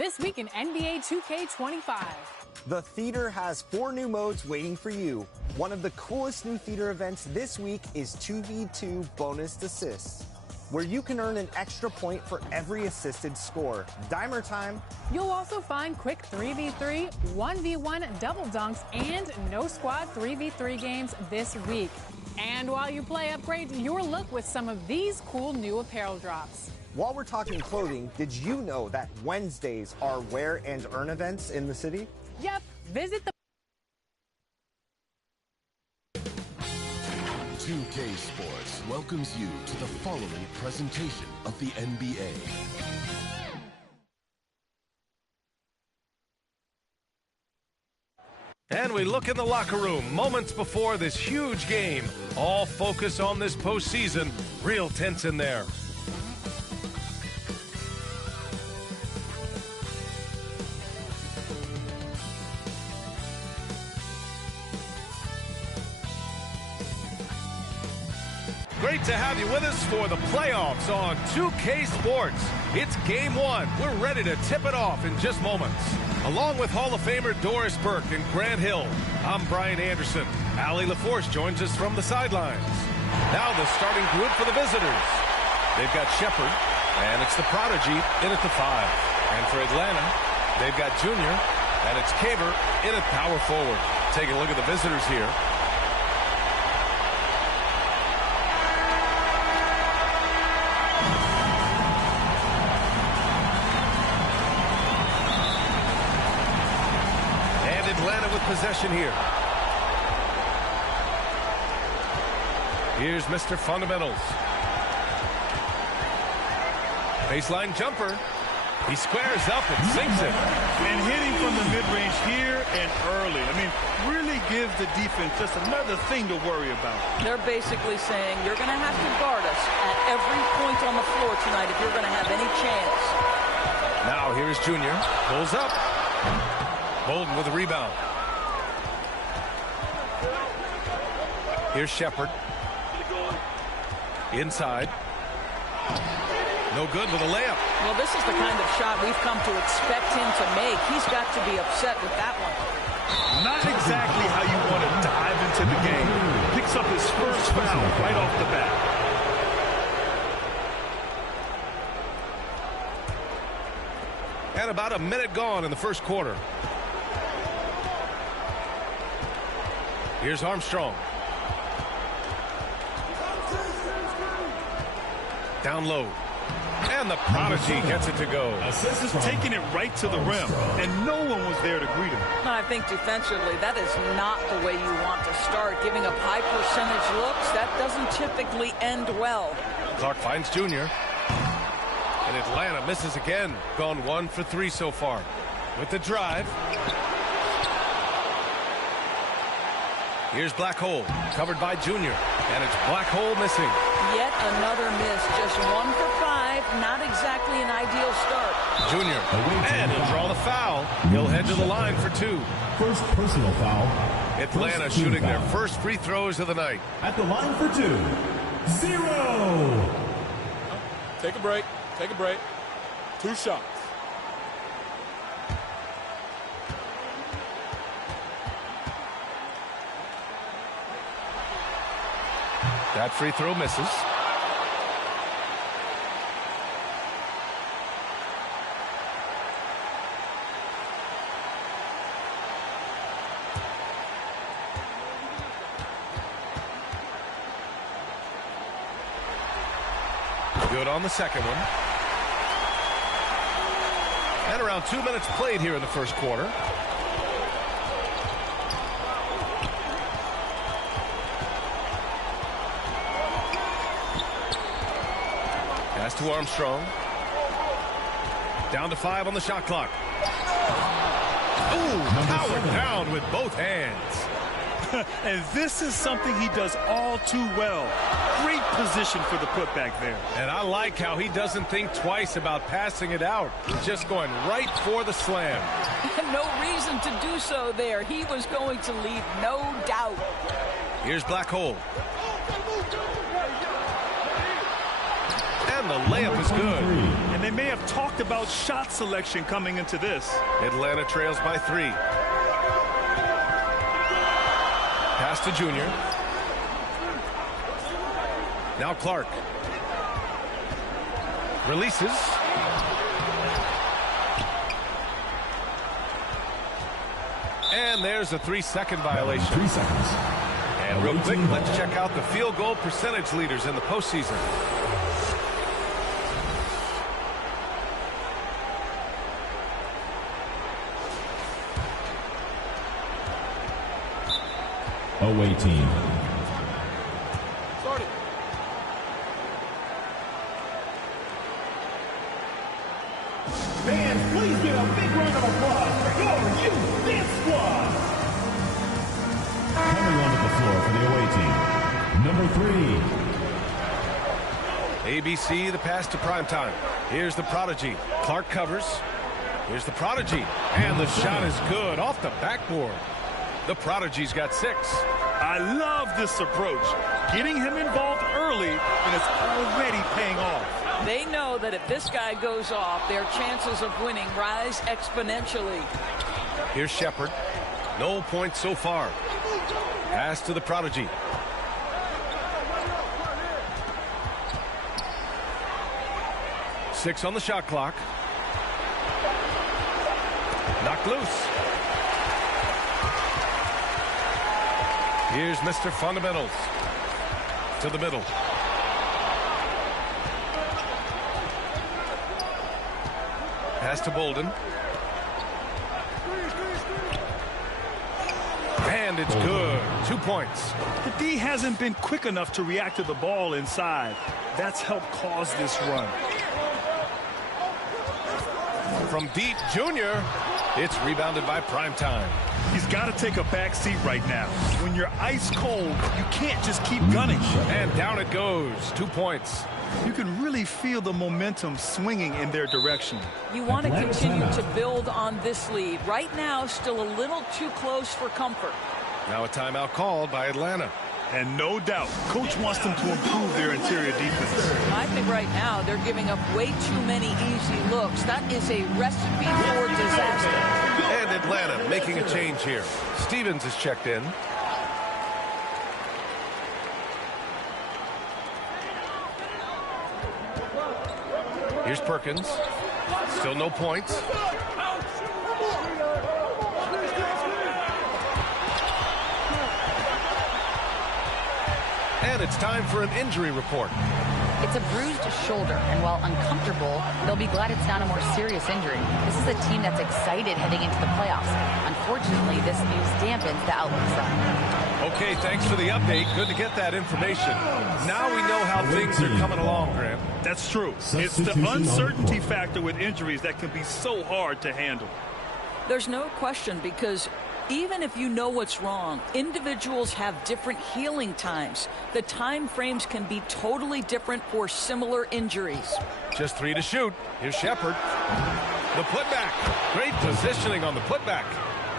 this week in NBA 2K25. The theater has 4 new modes waiting for you. One of the coolest new theater events this week is 2v2 bonus assists, where you can earn an extra point for every assisted score. Dimer time. You'll also find quick 3v3, 1v1 double dunks, and no squad 3v3 games this week. And while you play, upgrade your look with some of these cool new apparel drops. While we're talking clothing, did you know that Wednesdays are wear and earn events in the city? Yep, visit the 2K Sports welcomes you to the following presentation of the NBA. And we look in the locker room moments before this huge game. All focus on this postseason. Real tense in there. Great to have you with us for the playoffs on 2K Sports. It's game 1. We're ready to tip it off in just moments. Along with Hall of Famer Doris Burke and Grant Hill, I'm Brian Anderson. Allie LaForce joins us from the sidelines. Now the starting group for the visitors. They've got Shepard, and it's the Prodigy in at the 5. And for Atlanta, they've got Junior, and it's Caver in at power forward. Taking a look at the visitors here. Possession here. Here's Mr. Fundamentals. Baseline jumper. He squares up and sinks it. And hitting from the mid-range here and early. I mean, really gives the defense just another thing to worry about. They're basically saying you're going to have to guard us at every point on the floor tonight if you're going to have any chance. Now here's Junior. Pulls up. Bolden with a rebound. Here's Shepard. Inside. No good with a layup. Well, this is the kind of shot we've come to expect him to make. He's got to be upset with that one. Not exactly how you want to dive into the game. Picks up his first foul right off the bat. And about a minute gone in the first quarter. Here's Armstrong. Down low. And the Prodigy gets it to go. This is taking it right to the rim, and no one was there to greet him. I think defensively, that is not the way you want to start. Giving up high percentage looks, that doesn't typically end well. Clark finds Junior. And Atlanta misses again. Gone 1 for 3 so far. With the drive. Here's Black Hole, covered by Junior, and it's Black Hole missing. Yet another miss, just 1 for 5, not exactly an ideal start. Junior, and he'll draw the foul. He'll head to the line for 2. First personal foul. Atlanta shooting their first free throws of the night. At the line for 2, 0. Take a break, 2 shots. That free throw misses. Good on the second one. And around 2 minutes played here in the first quarter. Pass to Armstrong. Down to 5 on the shot clock. Ooh, powered down with both hands. And this is something he does all too well. Great position for the putback there. And I like how he doesn't think twice about passing it out. He's just going right for the slam. No reason to do so there. He was going to leave no doubt. Here's Black Hole. And the layup is good. And they may have talked about shot selection coming into this. Atlanta trails by 3. Pass to Junior. Now Clark. Releases. And there's a 3-second violation. 3 seconds. And real quick, let's check out the field goal percentage leaders in the postseason. Away team. Started. Fans, please give a big round of applause for your youth dance squad. Coming onto the floor for the away team, number 3. ABC, the pass to primetime. Here's the prodigy. Clark covers. Here's the prodigy. And the shot is good off the backboard. The prodigy's got 6. I love this approach. Getting him involved early, and it's already paying off. They know that if this guy goes off, their chances of winning rise exponentially. Here's Shepard. No points so far. Pass to the prodigy. Six on the shot clock. Knocked loose. Here's Mr. Fundamentals. To the middle. Pass to Bolden. And it's good. 2 points. The D hasn't been quick enough to react to the ball inside. That's helped cause this run. From deep, Junior. It's rebounded by Primetime. He's got to take a back seat right now. When you're ice cold, you can't just keep gunning. And down it goes. 2 points. You can really feel the momentum swinging in their direction. You want to continue to build on this lead. Right now, still a little too close for comfort. Now a timeout called by Atlanta. And no doubt, coach wants them to improve their interior defense. I think right now they're giving up way too many easy looks. That is a recipe for disaster. And Atlanta making a change here. Stevens is checked in. Here's Perkins. Still no points. And it's time for an injury report. It's a bruised shoulder, and while uncomfortable, they'll be glad it's not a more serious injury. This is a team that's excited heading into the playoffs. Unfortunately, this news dampens the outlook some. Okay, thanks for the update. Good to get that information. Now we know how things are coming along, Grant. That's true. It's the uncertainty factor with injuries that can be so hard to handle. There's no question, because even if you know what's wrong, individuals have different healing times. The time frames can be totally different for similar injuries. Just 3 to shoot. Here's Shepard. The putback. Great positioning on the putback.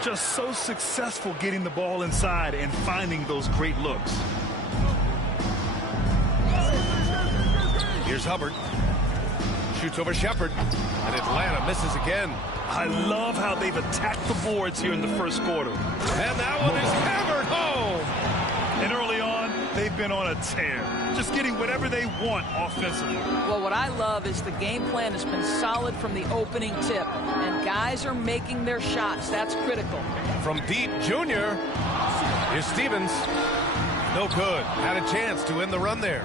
Just so successful getting the ball inside and finding those great looks. Here's Hubbard. Shoots over Shepard. And Atlanta misses again. I love how they've attacked the boards here in the first quarter. And that one is hammered home. And early on, they've been on a tear. Just getting whatever they want offensively. Well, what I love is the game plan has been solid from the opening tip. And guys are making their shots. That's critical. From deep, Junior. Here's Stevens. No good. Had a chance to end the run there.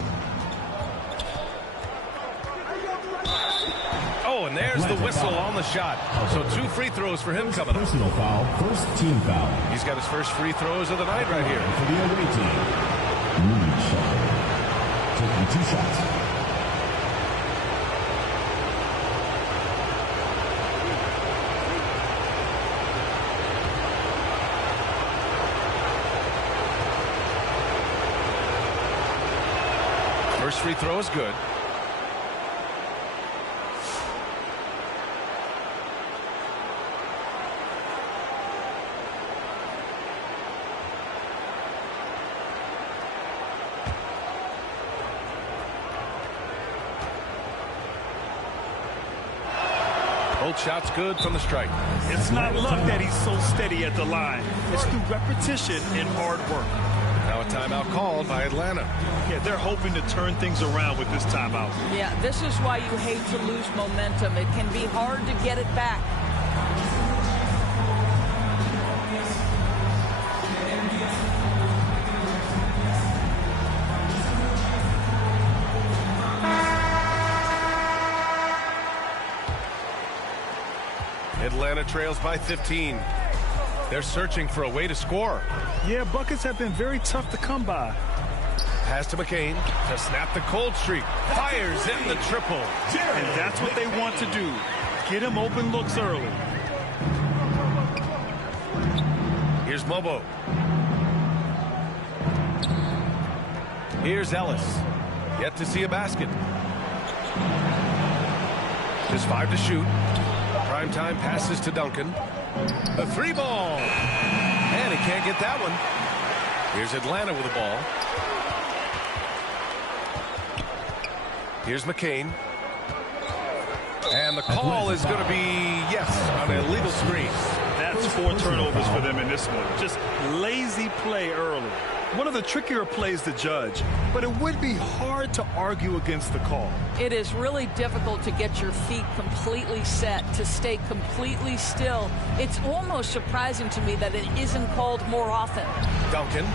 Oh, and there's the whistle on the shot. So 2 free throws for him coming up. Personal foul, first team foul. He's got his first free throws of the night right here. For the away team, taking 2 shots. First free throw is good. Both shots good from the strike. It's not luck that he's so steady at the line. It's through repetition and hard work. Now a timeout called by Atlanta. Yeah, they're hoping to turn things around with this timeout. Yeah, this is why you hate to lose momentum. It can be hard to get it back. Atlanta trails by 15. They're searching for a way to score. Yeah, buckets have been very tough to come by. Pass to McCain to snap the cold streak. Fires in the triple. And that's what they want to do. Get him open looks early. Here's Mobo. Here's Ellis. Yet to see a basket. Just 5 to shoot. Primetime passes to Duncan. A 3-ball. And he can't get that one. Here's Atlanta with the ball. Here's McCain. And the call is going to be, yes, on an illegal screen. That's 4 turnovers for them in this one. Just lazy play early. One of the trickier plays to judge, but it would be hard to argue against the call. It is really difficult to get your feet completely set, to stay completely still. It's almost surprising to me that it isn't called more often. Duncan.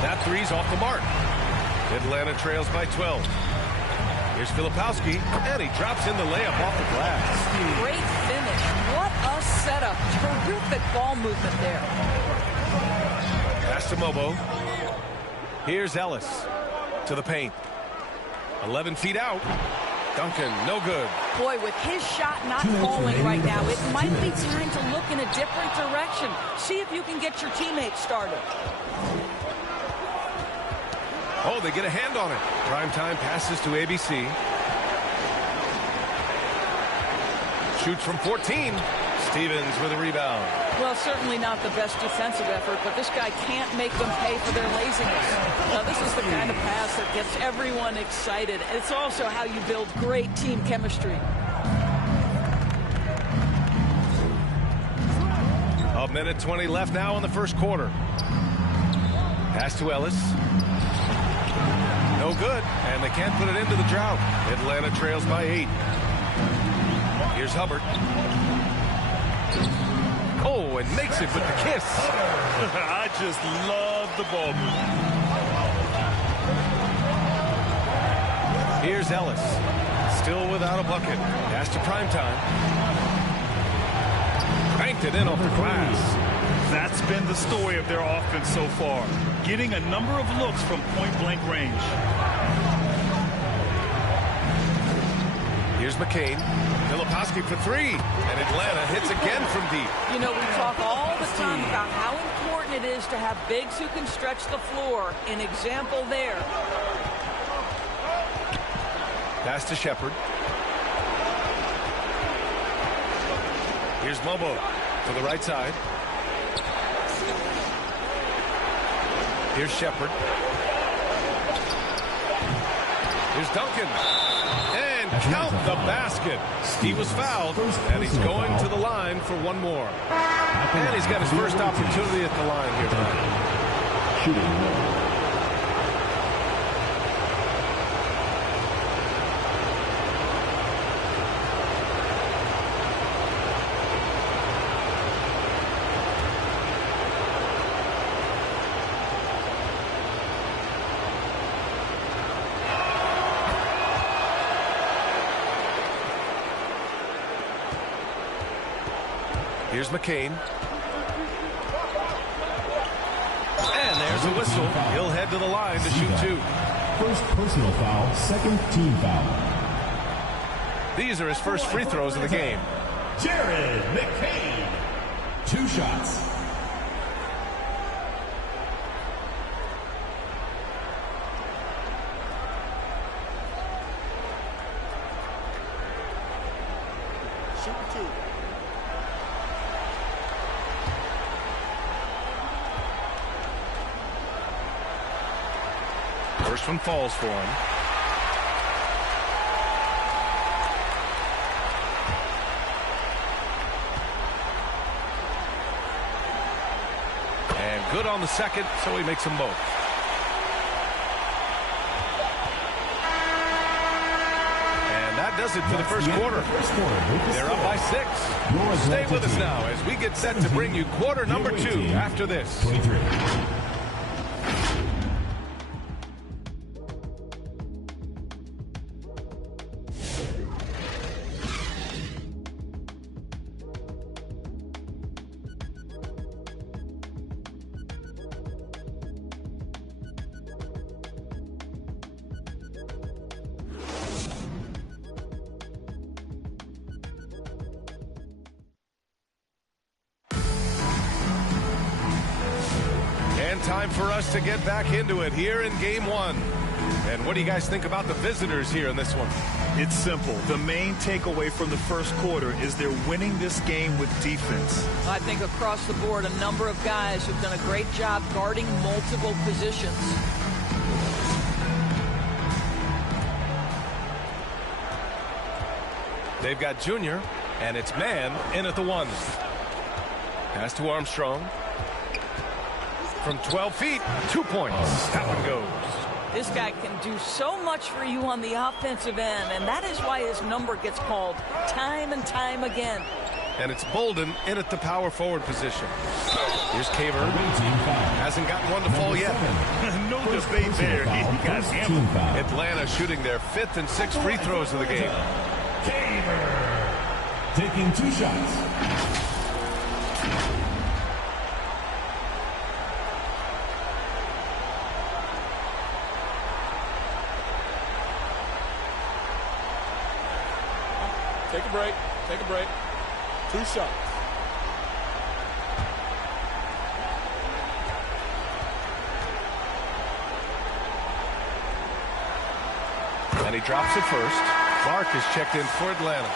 That three's off the mark. Atlanta trails by 12. Here's Filipowski, and he drops in the layup off the glass. Great finish. What a setup. Terrific ball movement there. Pass to Mobo. Here's Ellis to the paint. 11 feet out. Duncan, no good. Boy, with his shot not falling right now, it might be time to look in a different direction. See if you can get your teammates started. Oh, they get a hand on it. Primetime passes to ABC. Shoots from 14. Stevens with a rebound. Well, certainly not the best defensive effort, but this guy can't make them pay for their laziness. Now, this is the kind of pass that gets everyone excited. It's also how you build great team chemistry. A minute 20 left now in the first quarter. Pass to Ellis. No good, and they can't put it into the drought. Atlanta trails by 8. Here's Hubbard. Oh, and makes it with the kiss. I just love the ball movement. Here's Ellis. Still without a bucket. Pass to Primetime. Banked it in off the glass. That's been the story of their offense so far. Getting a number of looks from point-blank range. Here's McCain. Filipowski for 3. And Atlanta hits again from deep. You know, we talk all the time about how important it is to have bigs who can stretch the floor. An example there. Pass to Shepard. Here's Mobo to the right side. Here's Shepard. Here's Duncan. And count the basket. He was fouled, and he's going to the line for one more. And he's got his first opportunity at the line here tonight. Shooting. Here's McCain. And there's a whistle. He'll head to the line to shoot 2. First personal foul, second team foul. These are his first free throws of the game. Jared McCain. 2 shots. First one falls for him. And good on the second, so he makes them both. And that does it for the first quarter. They're up by 6. Stay with us now as we get set to bring you quarter number 2 after this. 23. Time for us to get back into it here in game 1. And what do you guys think about the visitors here in this one? It's simple. The main takeaway from the first quarter is they're winning this game with defense. I think across the board, a number of guys have done a great job guarding multiple positions. They've got Junior, and it's man in at the 1. Pass to Armstrong. From 12 feet, 2 points. That one goes. This guy can do so much for you on the offensive end, and that is why his number gets called time and time again. And it's Bolden in at the power forward position. Here's Caver. Hasn't gotten one to fall yet. No debate there. He got hammered. Atlanta shooting their 5th and 6th free throws of the game. Caver taking 2 shots. Take a break. Take a break. 2 shots. And he drops it first. Clark is checked in for Atlanta.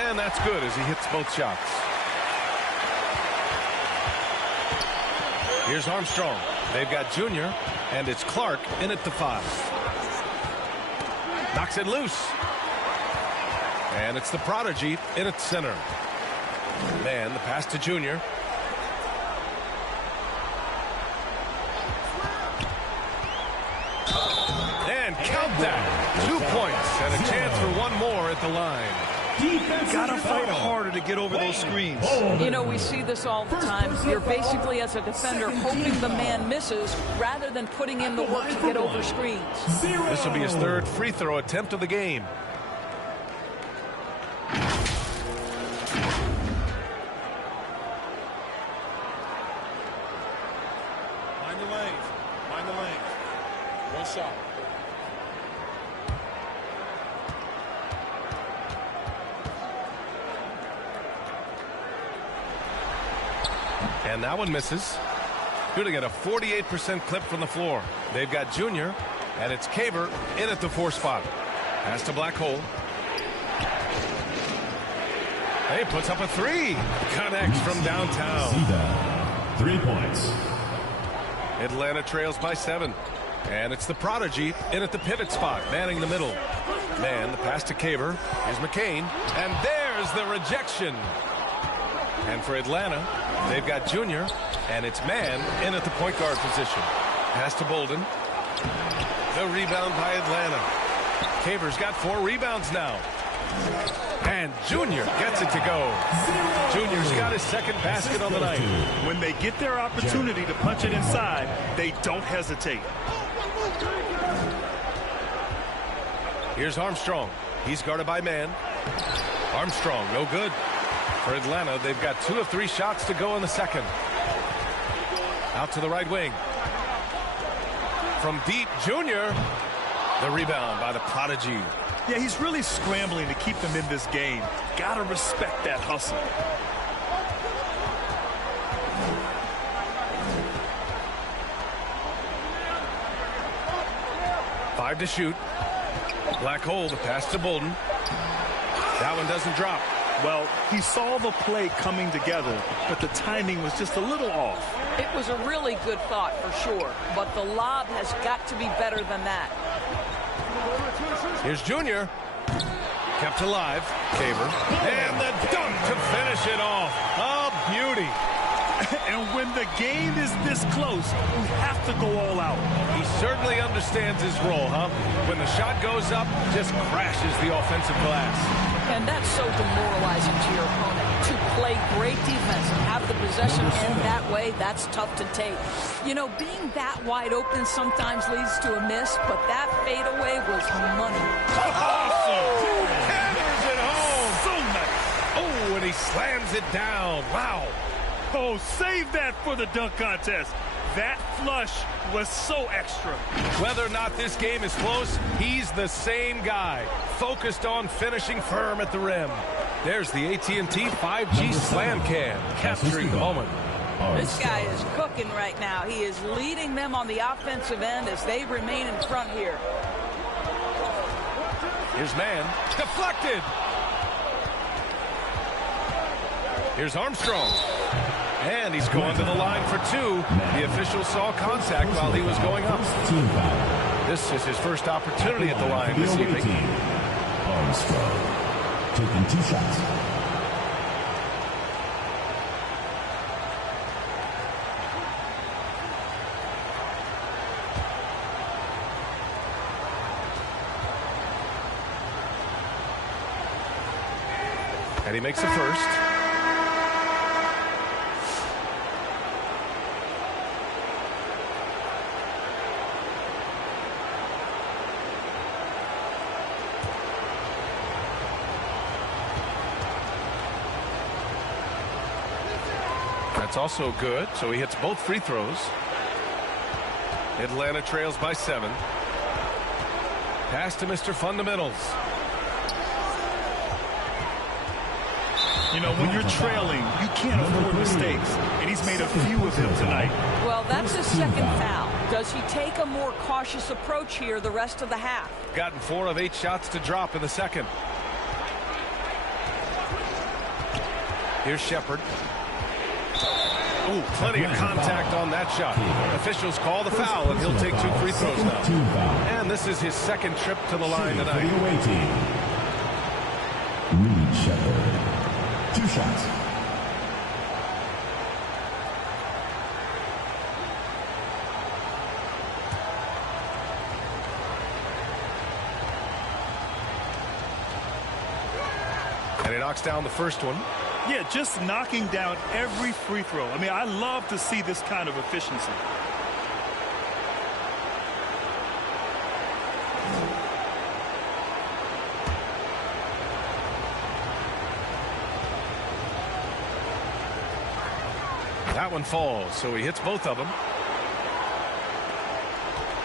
And that's good as he hits both shots. Here's Armstrong. They've got Junior, and it's Clark in at the 5. Knocks it loose. And it's the Prodigy in at center. Man, the pass to Junior. And count that. 2 points and a chance for one more at the line. Gotta fight harder to get over those screens. You know, we see this all the time. You're basically, as a defender, hoping the man misses rather than putting in the work to get over screens. This will be his 3rd free throw attempt of the game. Mind the lanes. Mind the lanes. 1 shot. And that one misses. Shooting at a 48% clip from the floor. They've got Junior, and it's Caver in at the 4 spot. Pass to Black Hole. Hey, puts up a 3. Connects from downtown. 3 points. Atlanta trails by 7. And it's the Prodigy in at the pivot spot, manning the middle. Man, the pass to Caver. Here's McCain. And there's the rejection. And for Atlanta, they've got Junior, and it's man in at the point guard position. Pass to Bolden. The rebound by Atlanta. Caver's got 4 rebounds now. And Junior gets it to go. Junior's got his 2nd basket on the night. When they get their opportunity to punch it inside, they don't hesitate. Here's Armstrong. He's guarded by man. Armstrong, no good. For Atlanta, they've got 2 of 3 shots to go in the 2nd. Out to the right wing. From deep, Junior. The rebound by the Prodigy. Yeah, he's really scrambling to keep them in this game. Gotta respect that hustle. Five to shoot. Black Hole, the pass to Bolden. That one doesn't drop. Well, he saw the play coming together, but the timing was just a little off. It was a really good thought for sure, but the lob has got to be better than that. Here's Junior. Kept alive. Caver. And the dunk to finish it off. A beauty. And when the game is this close, you have to go all out. He certainly understands his role, huh? When the shot goes up, just crashes the offensive glass. And that's so demoralizing to your opponent. To play great defense and have the possession end that way, that's tough to take. You know, being that wide open sometimes leads to a miss, but that fadeaway was money. Awesome! Hammers it home! So nice! Oh, and he slams it down. Wow! Oh, save that for the dunk contest. That flush was so extra. Whether or not this game is close, he's the same guy, focused on finishing firm at the rim. There's the AT&T 5G Slam Cam, capturing the moment. This guy is cooking right now. He is leading them on the offensive end as they remain in front here. Here's man, deflected. Here's Armstrong. And he's going to the line for two. The official saw contact while he was going up. This is his first opportunity at the line this evening. Armstrong taking 2 shots. And he makes the first. That's also good, so he hits both free throws. Atlanta trails by 7. Pass to Mr. Fundamentals. You know, when you're trailing, you can't afford mistakes, and he's made a few of them tonight. Well, that's his second foul. Does he take a more cautious approach here the rest of the half? Gotten 4 of 8 shots to drop in the second. Here's Shepard. Ooh, plenty of contact on that shot. Officials call the foul, and he'll take 2 free throws now. And this is his second trip to the line tonight. Reed Shepard, 2 shots. And he knocks down the first one. Yeah, just knocking down every free throw. I mean, I love to see this kind of efficiency. That one falls, so he hits both of them.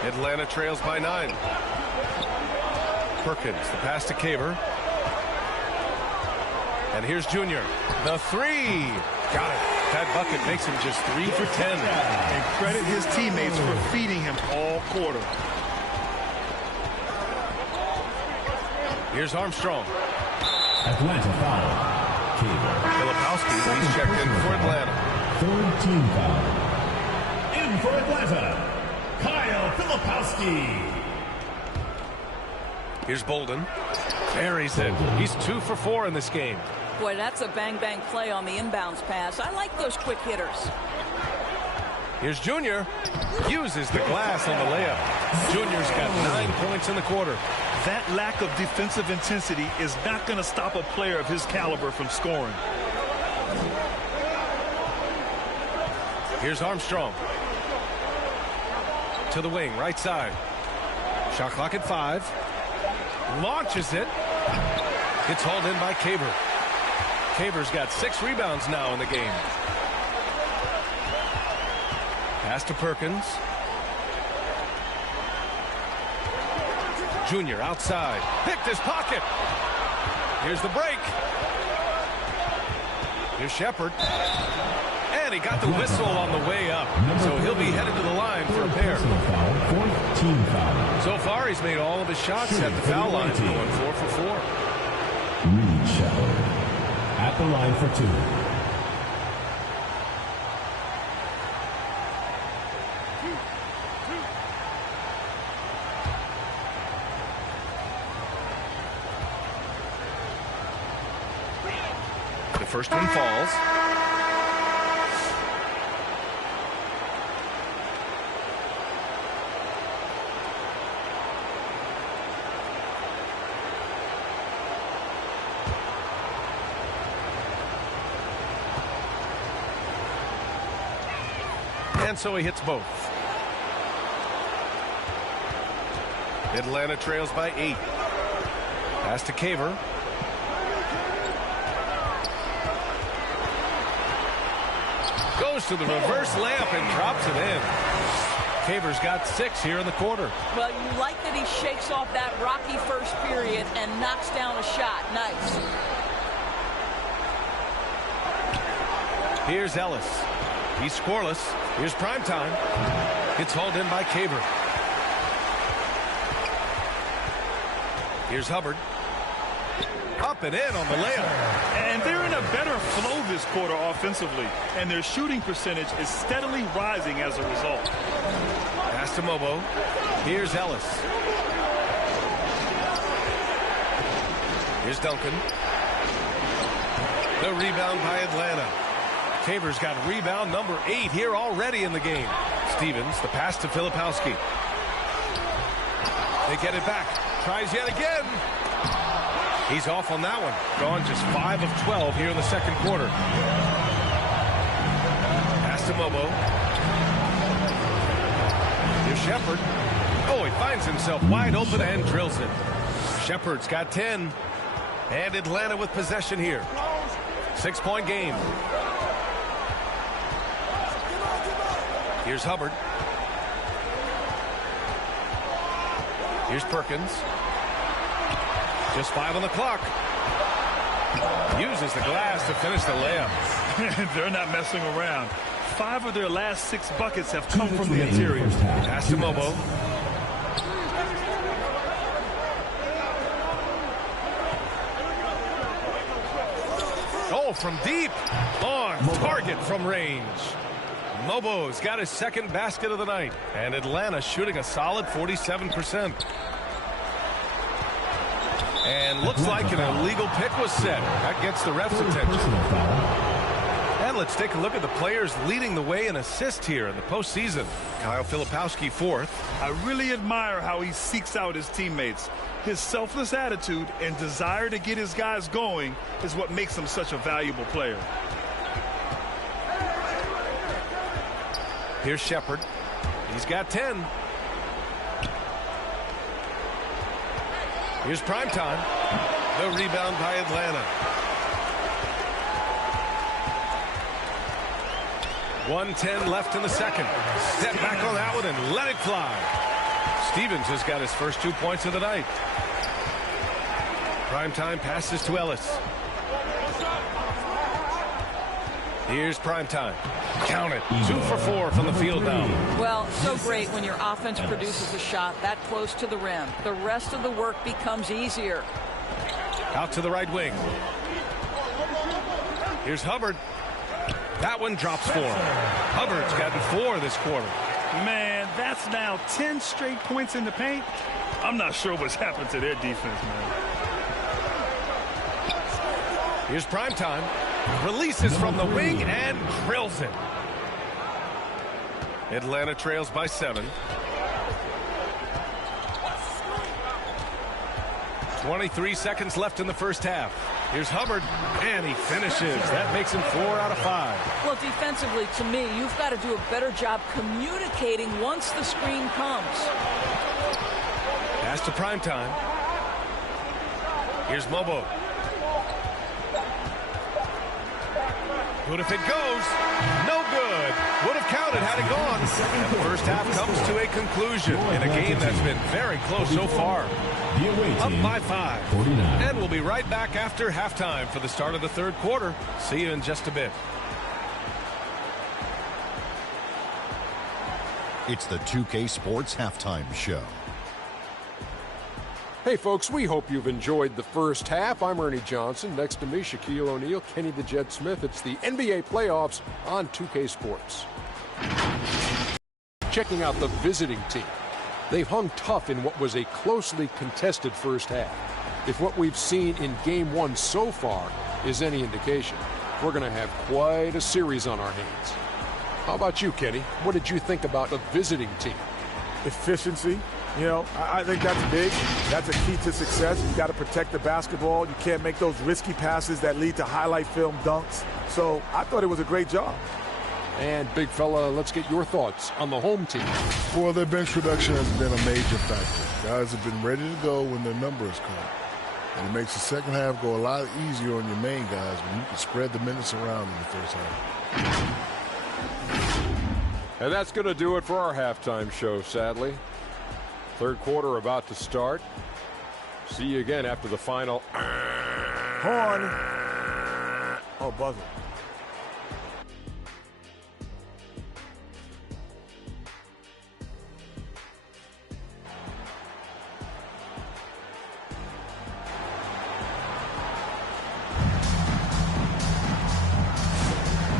Atlanta trails by 9. Perkins, the pass to Caver. And here's Junior. The 3. Got it. That bucket makes him just 3 for 10. And credit his teammates for feeding him all quarter. Here's Armstrong. Atlanta foul. Caver. Filipowski, he's checked in for Atlanta. 3rd team foul. In for Atlanta, Kyle Filipowski. Here's Bolden. Buries it. He's 2 for 4 in this game. Boy, that's a bang-bang play on the inbounds pass. I like those quick hitters. Here's Junior. Uses the glass on the layup. Junior's got 9 points in the quarter. That lack of defensive intensity is not going to stop a player of his caliber from scoring. Here's Armstrong. To the wing, right side. Shot clock at 5. Launches it. Gets hauled in by Caver. Caver's got 6 rebounds now in the game. Pass to Perkins. Junior outside. Picked his pocket. Here's the break. Here's Shepard. And he got the whistle on the way up. So he'll be headed to the line for a pair. So far, he's made all of his shots at the foul line, going 4 for 4. Reed Shepard. the line for 2. The first one falls. And so he hits both. Atlanta trails by 8. Pass to Caver. Goes to the reverse layup and drops it in. Caver's got 6 here in the quarter. Well, you like that he shakes off that rocky first period and knocks down a shot. Nice. Here's Ellis. He's scoreless. Here's Primetime. It's hauled in by Caver. Here's Hubbard. Up and in on the layup. And they're in a better flow this quarter offensively, and their shooting percentage is steadily rising as a result. Pass to Mobo. Here's Ellis. Here's Duncan. The rebound by Atlanta. Caver's got rebound number 8 here already in the game. Stevens, the pass to Filipowski. They get it back. Tries yet again. He's off on that one. Gone just 5 of 12 here in the second quarter. Pass to Mobo. Here's Shepard. Oh, he finds himself wide open and drills it. Shepard's got 10. And Atlanta with possession here. 6-point game. Here's Hubbard. Here's Perkins. Just 5 on the clock. Uses the glass to finish the layup. They're not messing around. 5 of their last 6 buckets have come from the interior. Pass to Mobo. Oh, from deep. On target from range. Mobo's got his second basket of the night. And Atlanta shooting a solid 47%. And looks like an illegal pick was set. That gets the ref's attention. And let's take a look at the players leading the way in assists here in the postseason. Kyle Filipowski 4th. I really admire how he seeks out his teammates. His selfless attitude and desire to get his guys going is what makes him such a valuable player. Here's Shepard. He's got 10. Here's Primetime. The rebound by Atlanta. 1:10 left in the second. Step back on that one and let it fly. Stevens has got his first 2 points of the night. Primetime passes to Ellis. Here's Primetime. Count it. 2 for 4 from the field now. Well, so great when your offense produces a shot that close to the rim. The rest of the work becomes easier. Out to the right wing. Here's Hubbard. That one drops 4. Hubbard's gotten 4 this quarter. Man, that's now 10 straight points in the paint. I'm not sure what's happened to their defense, man. Here's Primetime. Releases from the wing and drills it. Atlanta trails by 7. 23 seconds left in the first half. Here's Hubbard, and he finishes. That makes him 4 out of 5. Well, defensively, to me, you've got to do a better job communicating once the screen comes. Pass to Primetime. Here's Mobo. Good if it goes. No good. Would have counted had it gone. And the first half comes to a conclusion in a game that's been very close so far. Up by 5. And we'll be right back after halftime for the start of the third quarter. See you in just a bit. It's the 2K Sports Halftime Show. Hey, folks, we hope you've enjoyed the first half. I'm Ernie Johnson. Next to me, Shaquille O'Neal, Kenny the Jet Smith. It's the NBA playoffs on 2K Sports. Checking out the visiting team. They've hung tough in what was a closely contested first half. If what we've seen in Game 1 so far is any indication, we're going to have quite a series on our hands. How about you, Kenny? What did you think about the visiting team? Efficiency. You know, I think that's big. That's a key to success. You've got to protect the basketball. You can't make those risky passes that lead to highlight film dunks. So I thought it was a great job. And, big fella, let's get your thoughts on the home team. Well, their bench production has been a major factor. Guys have been ready to go when their numbers come. And it makes the second half go a lot easier on your main guys when you can spread the minutes around in the first half. And that's going to do it for our halftime show, sadly. Third quarter about to start. See you again after the final. Horn. Oh, buzzer.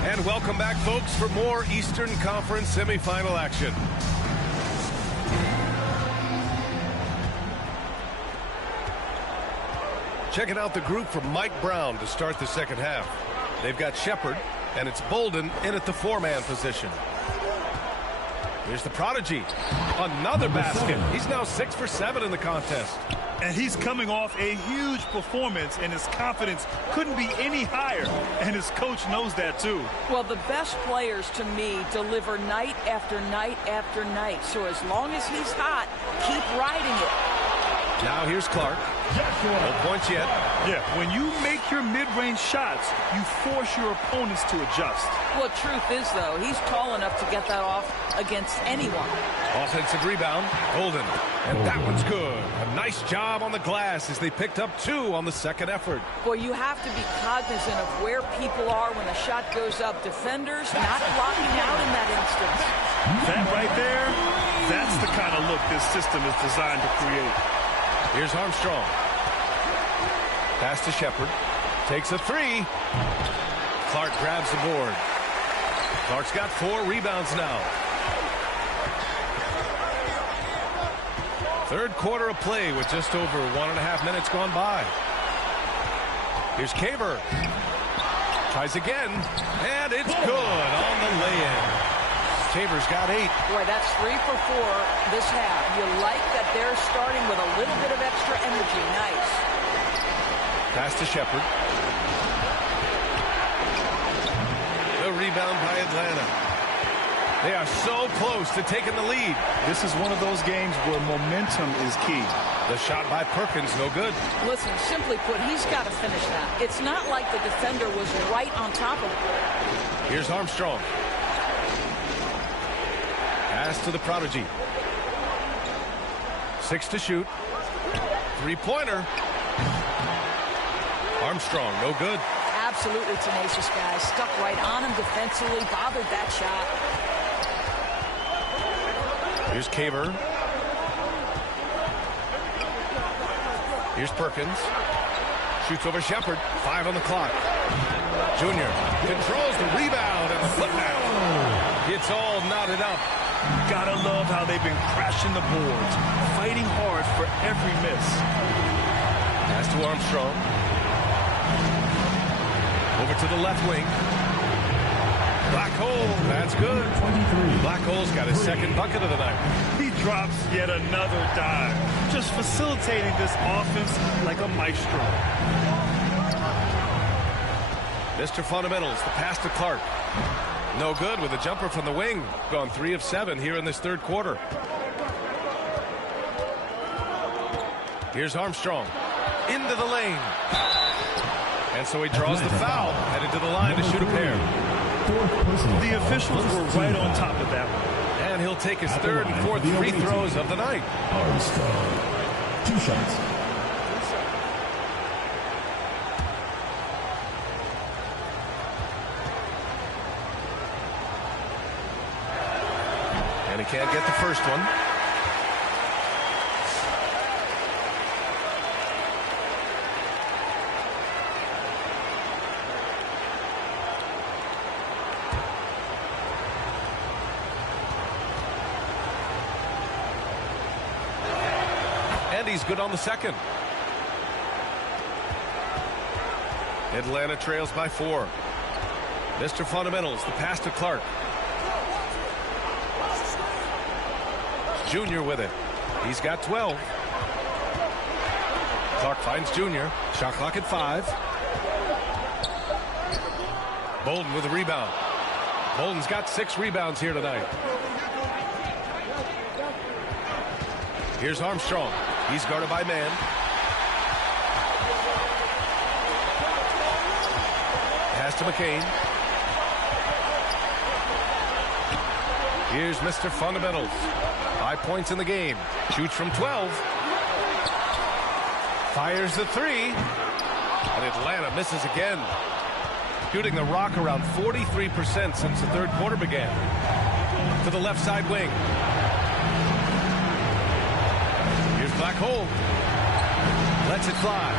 And welcome back, folks, for more Eastern Conference semifinal action. Checking out the group from Mike Brown to start the second half. They've got Shepard, and it's Bolden in at the four-man position. Here's the prodigy. Another basket. He's now 6 for 7 in the contest. And he's coming off a huge performance, and his confidence couldn't be any higher. And his coach knows that, too. Well, the best players, to me, deliver night after night after night. So as long as he's hot, keep riding it. Now here's Clark. No points yet. Yeah, when you make your mid-range shots, you force your opponents to adjust. Well, truth is, though, he's tall enough to get that off against anyone. Offensive rebound, Bolden. And that one's good. A nice job on the glass as they picked up 2 on the second effort. Well, you have to be cognizant of where people are when the shot goes up. Defenders not blocking out in that instance. That right there, that's the kind of look this system is designed to create. Here's Armstrong. Pass to Shepard. Takes a 3. Clark grabs the board. Clark's got 4 rebounds now. Third quarter of play with just over 1.5 minutes gone by. Here's Caver. Tries again. And it's good on the lay-in. Caver's got 8. Boy, that's 3 for 4 this half. You like that they're starting with a little bit of extra energy. Nice. Pass to Shepard. The rebound by Atlanta. They are so close to taking the lead. This is one of those games where momentum is key. The shot by Perkins, no good. Listen, simply put, he's got to finish that. It's not like the defender was right on top of him. Here's Armstrong. Pass to the prodigy. 6 to shoot. 3-pointer. Armstrong, no good. Absolutely tenacious guy. Stuck right on him defensively. Bothered that shot. Here's Caver. Here's Perkins. Shoots over Shepard. 5 on the clock. Junior controls the rebound and the putback. It's all knotted up. Gotta love how they've been crashing the boards, fighting hard for every miss. Pass to Armstrong. Over to the left wing. Black Hole, that's good. Black Hole's got his second bucket of the night. He drops yet another dime, just facilitating this offense like a maestro. Mr. Fundamentals, the pass to Clark. No good with a jumper from the wing. Gone 3 of 7 here in this third quarter. Here's Armstrong. Into the lane. And so he draws the foul. Headed to the line to shoot a pair. The officials were right on top of that one. And he'll take his third and fourth free throws of the night. Armstrong. 2 shots. And he can't get the first one. And he's good on the second. Atlanta trails by 4. Mr. Fundamentals, the pass to Clark. Junior with it. He's got 12. Clark finds Junior. Shot clock at 5. Bolden with a rebound. Bolden's got 6 rebounds here tonight. Here's Armstrong. He's guarded by man. Pass to McCain. Here's Mr. Fundamentals. 5 points in the game. Shoots from 12. Fires the 3. And Atlanta misses again. Shooting the rock around 43% since the third quarter began. To the left side wing. Here's Black Hole. Lets it fly.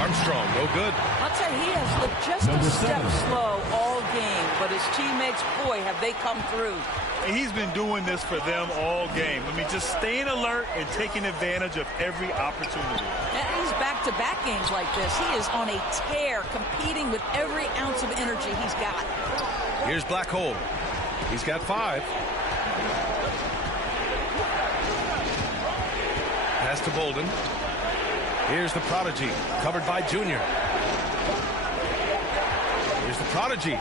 Armstrong, no good. I'll tell you, he has looked just a step slow all game, but his teammates, boy, have they come through. He's been doing this for them all game. I mean, just staying alert and taking advantage of every opportunity. And he's back-to-back games like this. He is on a tear, competing with every ounce of energy he's got. Here's Black Hole. He's got 5. Pass to Bolden. Here's the Prodigy, covered by Junior. Here's the Prodigy.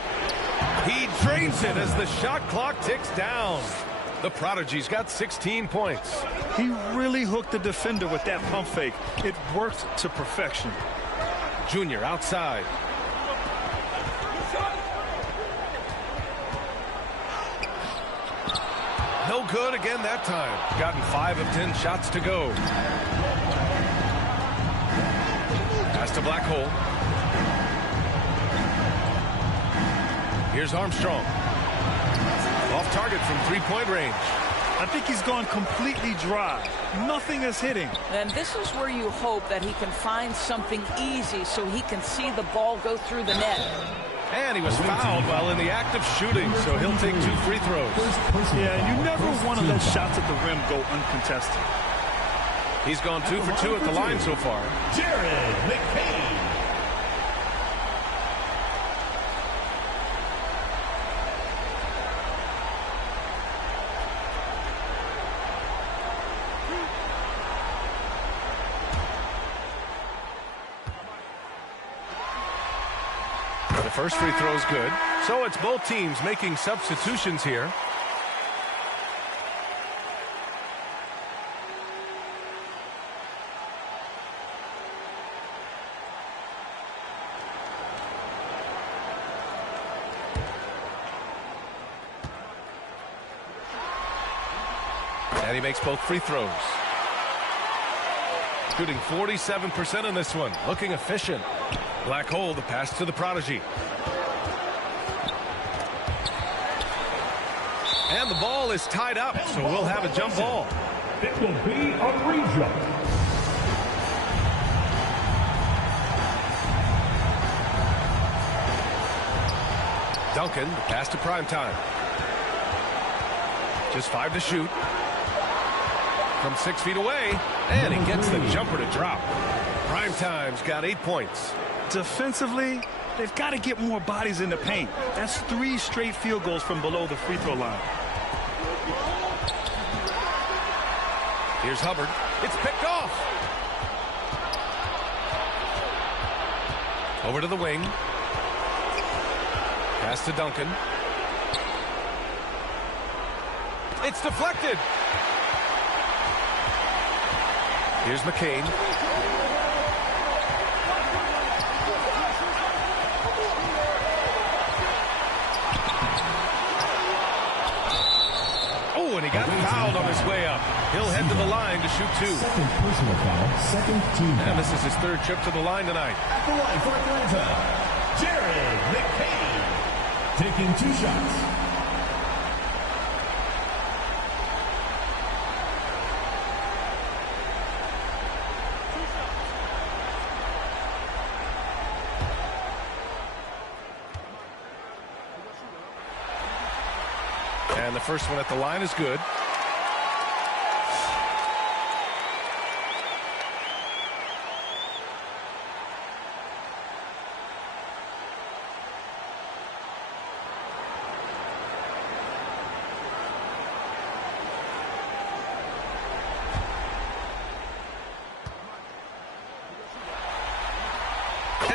He drains it as the shot clock ticks down. The Prodigy's got 16 points. He really hooked the defender with that pump fake. It worked to perfection. Junior outside. No good again that time. Gotten 5 of 10 shots to go. Pass to Black Hole. Here's Armstrong. Off target from 3-point range. I think he's gone completely dry. Nothing is hitting. And this is where you hope that he can find something easy so he can see the ball go through the net. And he was fouled while in the act of shooting, so he'll take 2 free throws. Yeah, you never want to let shots at the rim go uncontested. He's gone 2 for 2 at the line so far. Jared McCain. The first free throw is good. So it's both teams making substitutions here. And he makes both free throws. Shooting 47% in this one. Looking efficient. Black Hole, the pass to the Prodigy. And the ball is tied up, so we'll have a jump ball. It will be a re-jump. Duncan, the pass to Primetime. Just 5 to shoot. From 6 feet away, and he gets the jumper to drop. Primetime's got 8 points. Defensively, they've got to get more bodies in the paint. That's 3 straight field goals from below the free throw line. Here's Hubbard. It's picked off. Over to the wing. Pass to Duncan. It's deflected. Here's McCain. Oh, and he got fouled on his way up. He'll head to the line to shoot 2. Second personal foul, second team foul. And this is his 3rd trip to the line tonight. At the line for Atlanta, Jared McCain. Taking 2 shots. And the first one at the line is good.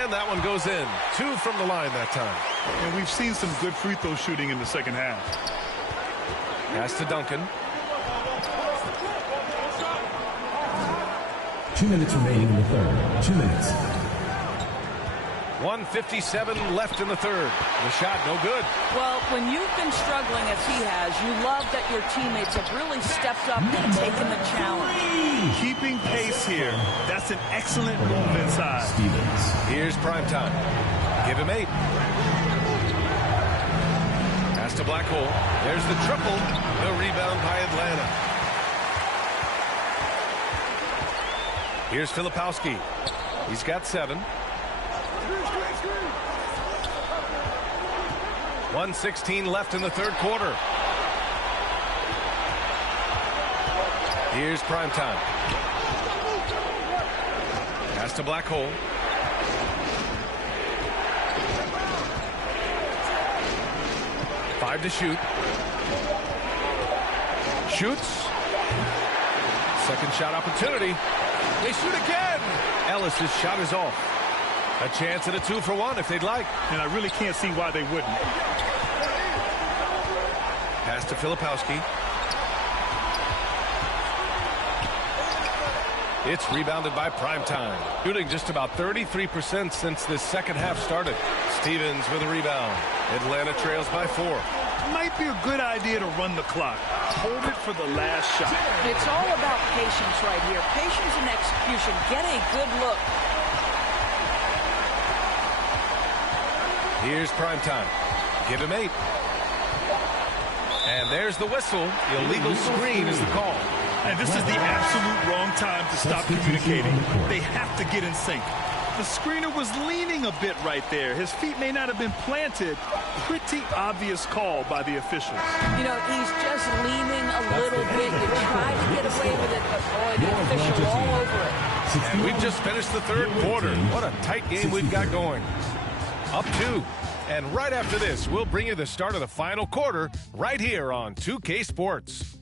And that one goes in. 2 from the line that time. And we've seen some good free throw shooting in the second half. Pass to Duncan. 2 minutes remaining in the third. 2 minutes. 1:57 left in the third. The shot no good. Well, when you've been struggling as he has, you love that your teammates have really stepped up and taken the challenge. Keeping pace here. That's an excellent move inside. Here's prime time. Give him 8. Pass to Blackhole. There's the triple. The rebound by Atlanta. Here's Filipowski. He's got 7. 1:16 left in the third quarter. Here's prime time. Pass to Blackhole. Five to shoot. Shoots. Second shot opportunity. They shoot again. Ellis's shot is off. A chance at a 2 for 1 if they'd like. And I really can't see why they wouldn't. Pass to Filipowski. It's rebounded by Primetime. Shooting just about 33% since this second half started. Stevens with a rebound. Atlanta trails by 4. Might be a good idea to run the clock. Hold it for the last shot. It's all about patience right here. Patience and execution. Get a good look. Here's Primetime. Give him 8. And there's the whistle. Illegal screen is the call. And this is the absolute wrong time to stop communicating. They have to get in sync. The screener was leaning a bit right there. His feet may not have been planted. Pretty obvious call by the officials. You know, he's just leaning a little bit. You try to get away with it, but boy, the official all over it. And we've just finished the third quarter. What a tight game we've got going. Up 2. And right after this, we'll bring you the start of the final quarter right here on 2K Sports.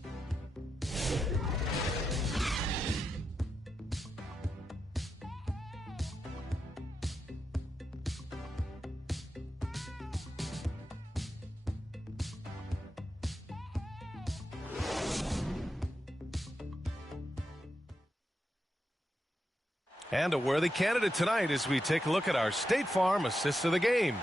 And a worthy candidate tonight as we take a look at our State Farm assist of the game.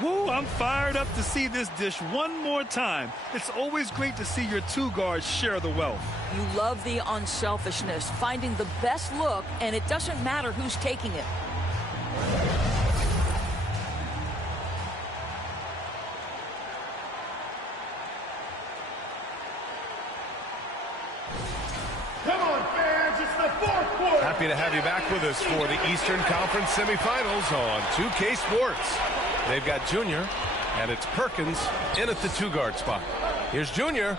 Woo, I'm fired up to see this dish one more time. It's always great to see your 2 guards share the wealth. You love the unselfishness, finding the best look, and it doesn't matter who's taking it. Come on, fans, it's the fourth quarter. Happy to have you back with us for the Eastern Conference semifinals on 2K Sports. They've got Junior, and it's Perkins in at the 2-guard spot. Here's Junior.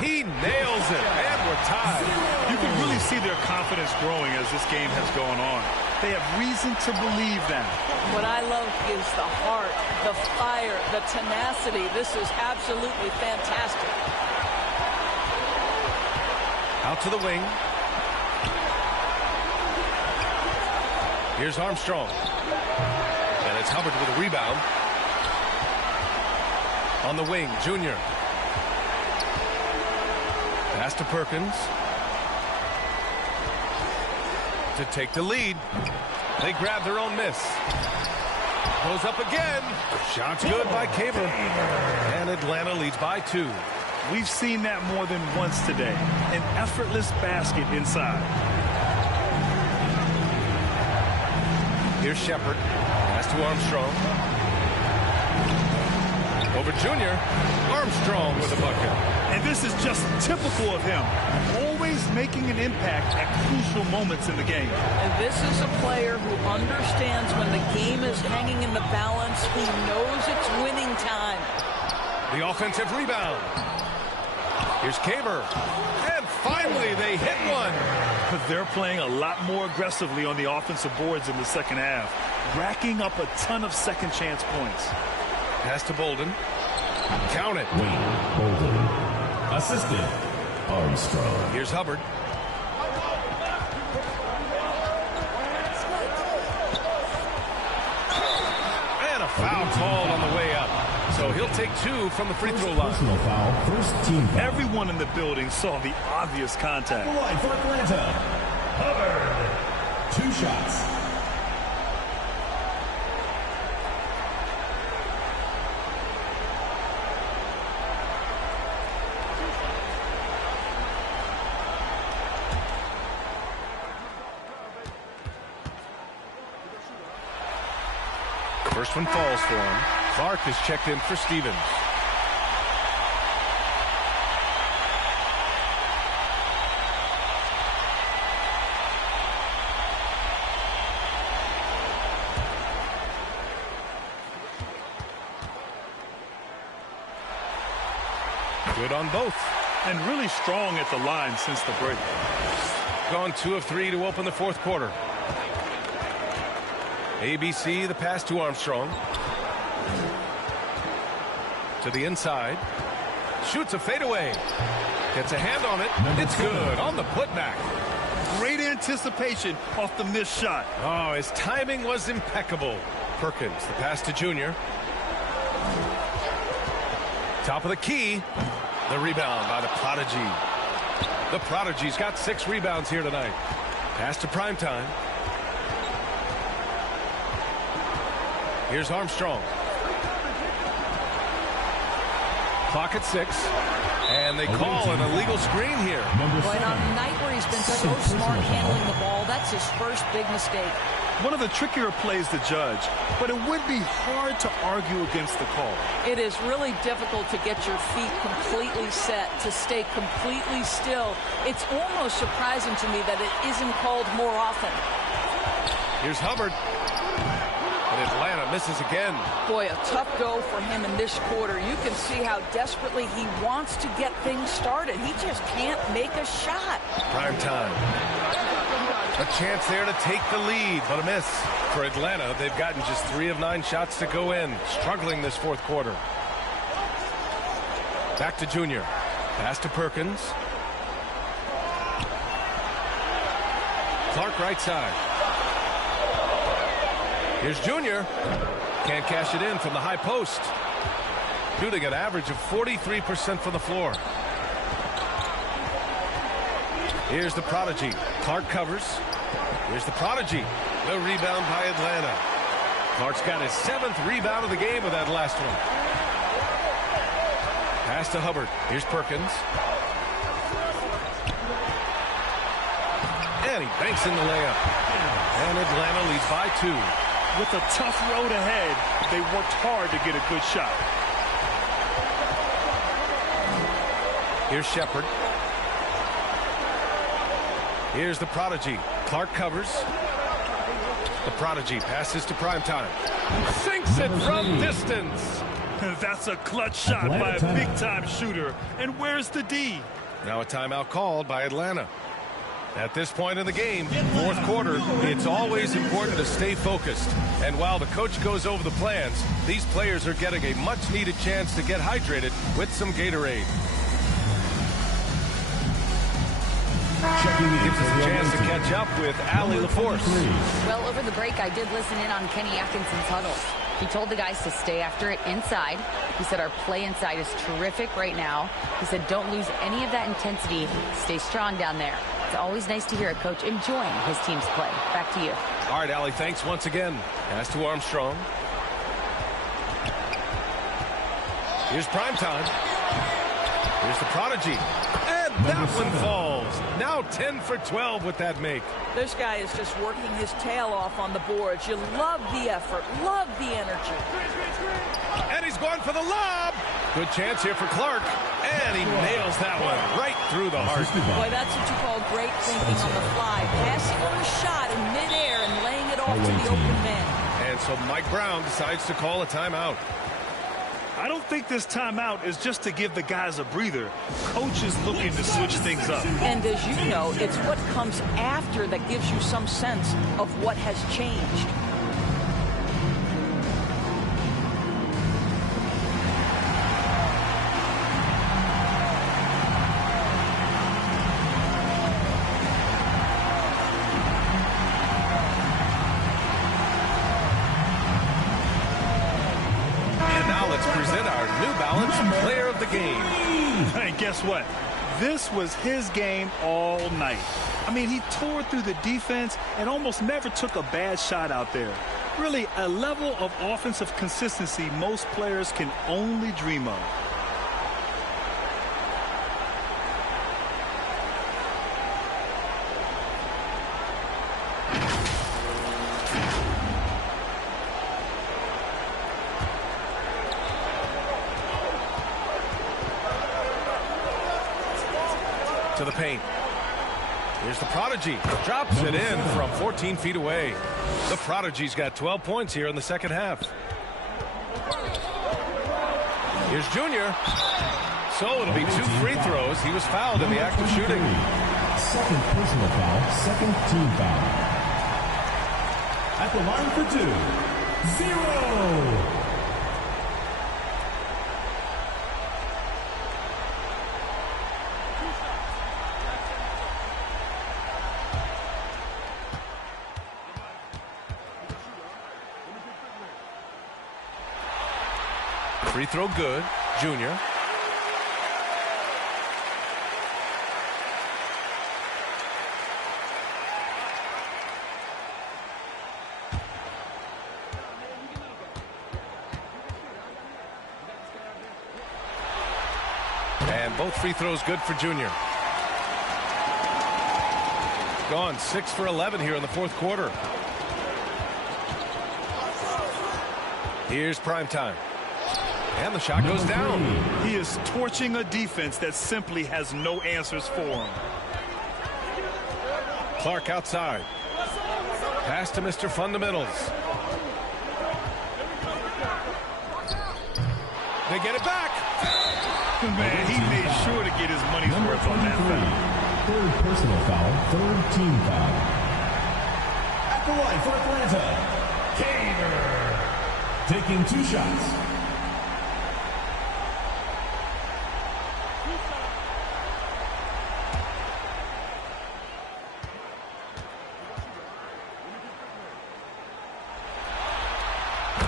He nails it, and we're tied. You can really see their confidence growing as this game has gone on. They have reason to believe that. What I love is the heart, the fire, the tenacity. This is absolutely fantastic. Out to the wing. Here's Armstrong. And it's Hubbard with a rebound. On the wing, Junior. Pass to Perkins. To take the lead. They grab their own miss. Goes up again. Shot's good by Caber. And Atlanta leads by 2. We've seen that more than once today. An effortless basket inside. Here's Shepard. Pass to Armstrong. Over Junior. Armstrong with a bucket. And this is just typical of him. Always making an impact at crucial moments in the game. And this is a player who understands when the game is hanging in the balance. He knows it's winning time. The offensive rebound. Here's Caber. And finally, they hit one. But they're playing a lot more aggressively on the offensive boards in the second half, racking up a ton of second chance points. Pass to Bolden. Count it. Wayne Bolden. Assistant, Armstrong. Here's Hubbard. Foul called on the way up. So he'll take 2 from the free throw line. Personal foul, first team foul. Everyone in the building saw the obvious contact. The line for Atlanta. Hubbard. 2 shots. First one falls for him. Clark is checked in for Stevens. Good on both. And really strong at the line since the break. Gone 2 of 3 to open the fourth quarter. ABC, the pass to Armstrong. To the inside. Shoots a fadeaway. Gets a hand on it. It's good on the putback. Great anticipation off the missed shot. Oh, his timing was impeccable. Perkins, the pass to Junior. Top of the key. The rebound by the Prodigy. The Prodigy's got 6 rebounds here tonight. Pass to Primetime. Here's Armstrong. Clock at 6. And they call an illegal screen here. But on a night where he's been so smart handling the ball, that's his first big mistake. One of the trickier plays to judge, but it would be hard to argue against the call. It is really difficult to get your feet completely set, to stay completely still. It's almost surprising to me that it isn't called more often. Here's Hubbard. And Atlanta misses again. Boy, a tough go for him in this quarter. You can see how desperately he wants to get things started. He just can't make a shot. Prime time. A chance there to take the lead, but a miss. For Atlanta, they've gotten just 3 of 9 shots to go in. Struggling this fourth quarter. Back to Junior. Pass to Perkins. Clark right side. Here's Junior. Can't cash it in from the high post. Shooting an average of 43% from the floor. Here's the Prodigy. Clark covers. Here's the Prodigy. The rebound by Atlanta. Clark's got his 7th rebound of the game with that last one. Pass to Hubbard. Here's Perkins. And he banks in the layup. And Atlanta leads by 2. With a tough road ahead, they worked hard to get a good shot. Here's Shepard. Here's the Prodigy. Clark covers. The Prodigy passes to Primetime. Sinks it from distance. That's a clutch shot by a big-time shooter. And where's the D? Now a timeout called by Atlanta. At this point in the game, fourth quarter, it's always important to stay focused. And while the coach goes over the plans, these players are getting a much-needed chance to get hydrated with some Gatorade. Gives us a chance to catch up with Allie LaForce. Well, over the break, I did listen in on Kenny Atkinson's huddle. He told the guys to stay after it inside. He said our play inside is terrific right now. He said don't lose any of that intensity. Stay strong down there. It's always nice to hear a coach enjoying his team's play. Back to you. All right, Allie, thanks once again. Pass to Armstrong. Here's Primetime. Here's the Prodigy. And that one falls. Now 10 for 12 with that make. This guy is just working his tail off on the boards. You love the effort, love the energy. And he's going for the lob. Good chance here for Clark. And he nails that one right through the heart. Boy, that's what you call great thinking on the fly. Passing on a shot in midair and laying it off to the open man. And so Mike Brown decides to call a timeout. I don't think this timeout is just to give the guys a breather. Coach is looking to switch things up. And as you know, it's what comes after that gives you some sense of what has changed. New Balance Player of the Game. And guess what? This was his game all night. I mean, he tore through the defense and almost never took a bad shot out there. Really, a level of offensive consistency most players can only dream of. To the paint. Here's the Prodigy. Drops it in from 14 feet away. The Prodigy's got 12 points here in the second half. Here's Junior. So it'll be 2 free throws. He was fouled in the act of shooting. Second personal foul, second team foul. At the line for 2, 0. Free throw good. Junior. And both free throws good for Junior. Gone 6 for 11 here in the fourth quarter. Here's prime time. And the shot goes down. He is torching a defense that simply has no answers for him. Clark outside. Pass to Mr. Fundamentals. They get it back. Man, he made sure to get his money's worth on that foul. Third personal foul, third team foul. At the line for Atlanta, Kaner. Taking 2 shots.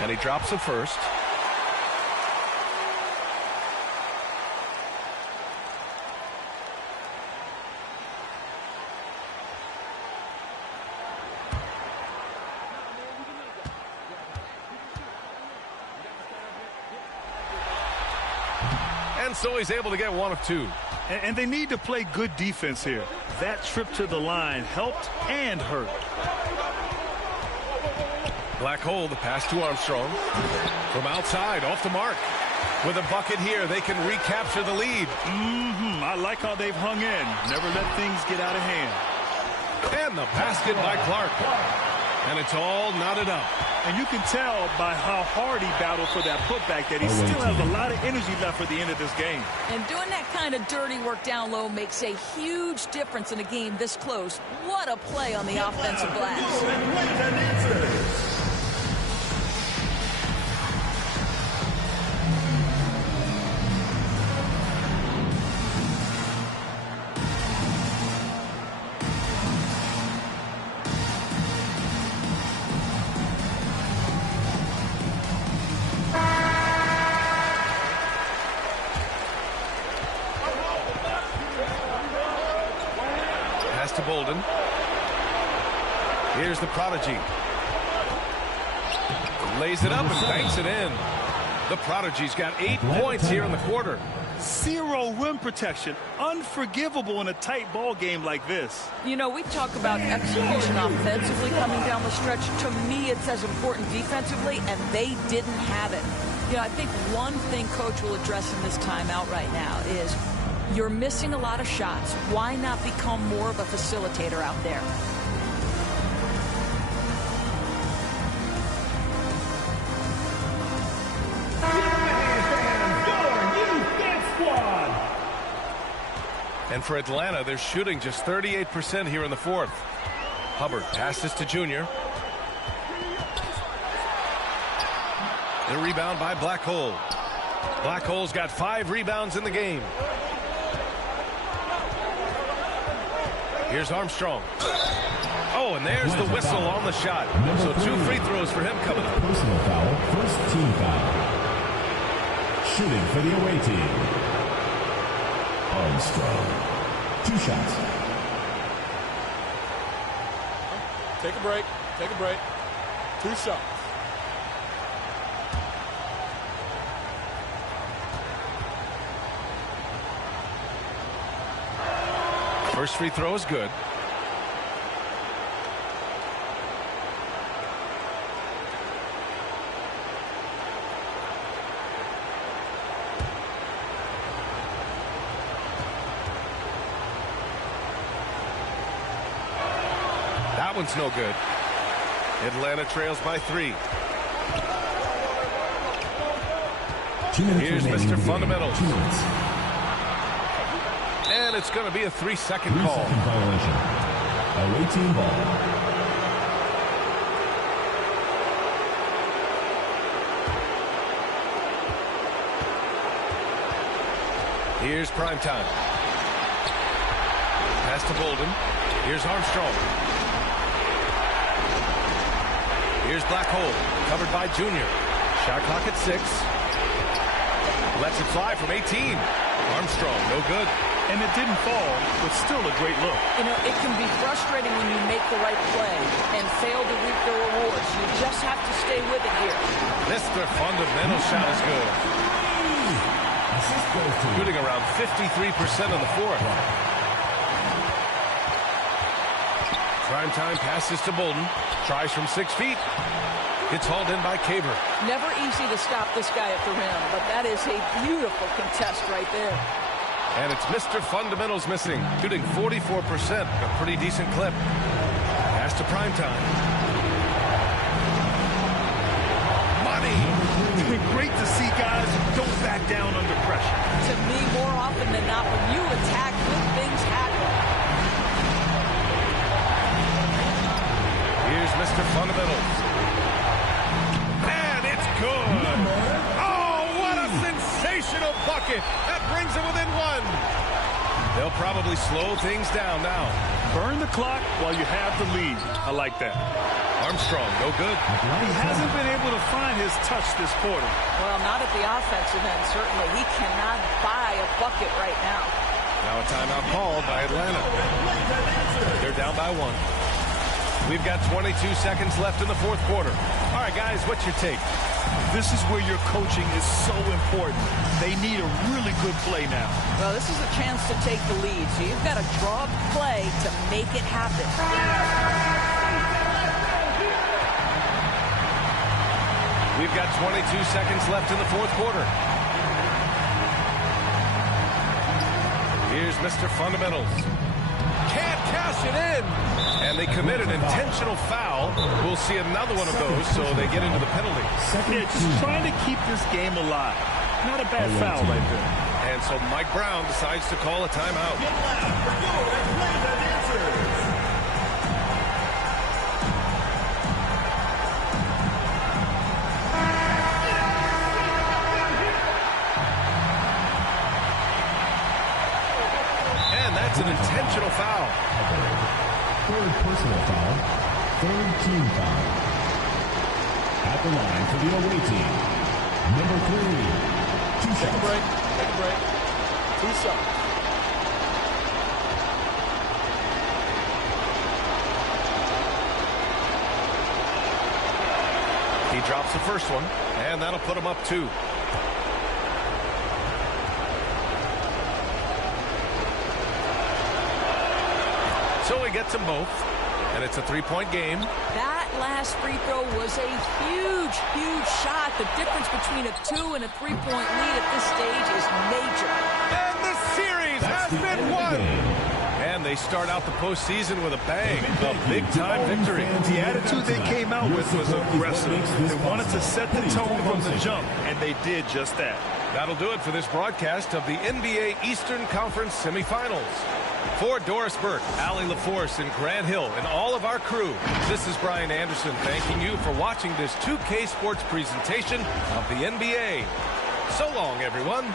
And he drops the first. And so he's able to get 1 of 2. And they need to play good defense here. That trip to the line helped and hurt. Black hole, the pass to Armstrong. From outside, off the mark. With a bucket here, they can recapture the lead. I like how they've hung in. Never let things get out of hand. And the basket by Clark. And it's all knotted up. And you can tell by how hard he battled for that putback that he still has a lot of energy left for the end of this game. And doing that kind of dirty work down low makes a huge difference in a game this close. What a play on the offensive glass. To Bolden. Here's the Prodigy. Lays it up and banks it in. The Prodigy's got 8 points here in the quarter. 0 rim protection. Unforgivable in a tight ball game like this. You know, we talk about execution offensively coming down the stretch. To me, it's as important defensively, and they didn't have it. You know, I think one thing Coach will address in this timeout right now is you're missing a lot of shots. Why not become more of a facilitator out there? And for Atlanta, they're shooting just 38% here in the fourth. Hubbard passes to Junior. The rebound by Black Hole. Black Hole's got 5 rebounds in the game. Here's Armstrong. Oh, and there's the whistle on the shot. So 2 free throws for him coming up. Personal foul, first team foul. Shooting for the away team, Armstrong. 2 shots. Take a break. Take a break. 2 shots. First free throw is good. That one's no good. Atlanta trails by 3. Here's Mr. Fundamentals. And it's going to be a 3-second call. Violation. Away team ball. Here's Primetime. Pass to Bolden. Here's Armstrong. Here's Black Hole, covered by Junior. Shot clock at 6. Lets it fly from 18. Armstrong, no good. And it didn't fall, but still a great look. You know, it can be frustrating when you make the right play and fail to reap the rewards. You just have to stay with it here. Mr. Fundamental shot is good. Shooting around 53% on the 4th. Primetime passes to Bolden. Tries from 6 feet. Gets hauled in by Caver. Never easy to stop this guy at the rim, but that is a beautiful contest right there. And it's Mr. Fundamentals missing. Shooting 44%, a pretty decent clip. Pass to Primetime. Money! Great to see guys who don't back down under pressure. To me, more often than not, when you attack, good things happen. Here's Mr. Fundamentals. And it's good. Oh, what a sensational bucket. That brings it within 1. They'll probably slow things down now. Burn the clock while you have the lead. I like that. Armstrong, no good. He hasn't been able to find his touch this quarter. Well, not at the offensive end, certainly. He cannot buy a bucket right now. Now a timeout called by Atlanta. They're down by 1. We've got 22 seconds left in the 4th quarter. All right, guys, what's your take? This is where your coaching is so important. They need a really good play now. Well, this is a chance to take the lead, so you've got to draw up play to make it happen. We've got 22 seconds left in the 4th quarter. Here's Mr. Fundamentals. Can't cash it in. And they commit an intentional foul. We'll see another one of those, so they get into the penalty. Yeah, just trying to keep this game alive. Not a bad foul right there. And so Mike Brown decides to call a timeout. And that's an intentional foul. 3rd personal foul, 3rd team foul. At the line for the away team, number 3, 2 shots. Take a break. Take a break. 2 shots. He drops the first one, and that'll put him up 2. So he gets them both, and it's a 3-point game. That last free throw was a huge, huge shot. The difference between a 2 and a 3-point lead at this stage is major. And the series has been won. And they start out the postseason with a bang, a big-time victory. The attitude they came out with was aggressive. They wanted to set the tone from the jump, and they did just that. That'll do it for this broadcast of the NBA Eastern Conference semifinals. For Doris Burke, Allie LaForce, and Grant Hill, and all of our crew, this is Brian Anderson thanking you for watching this 2K Sports presentation of the NBA. So long, everyone.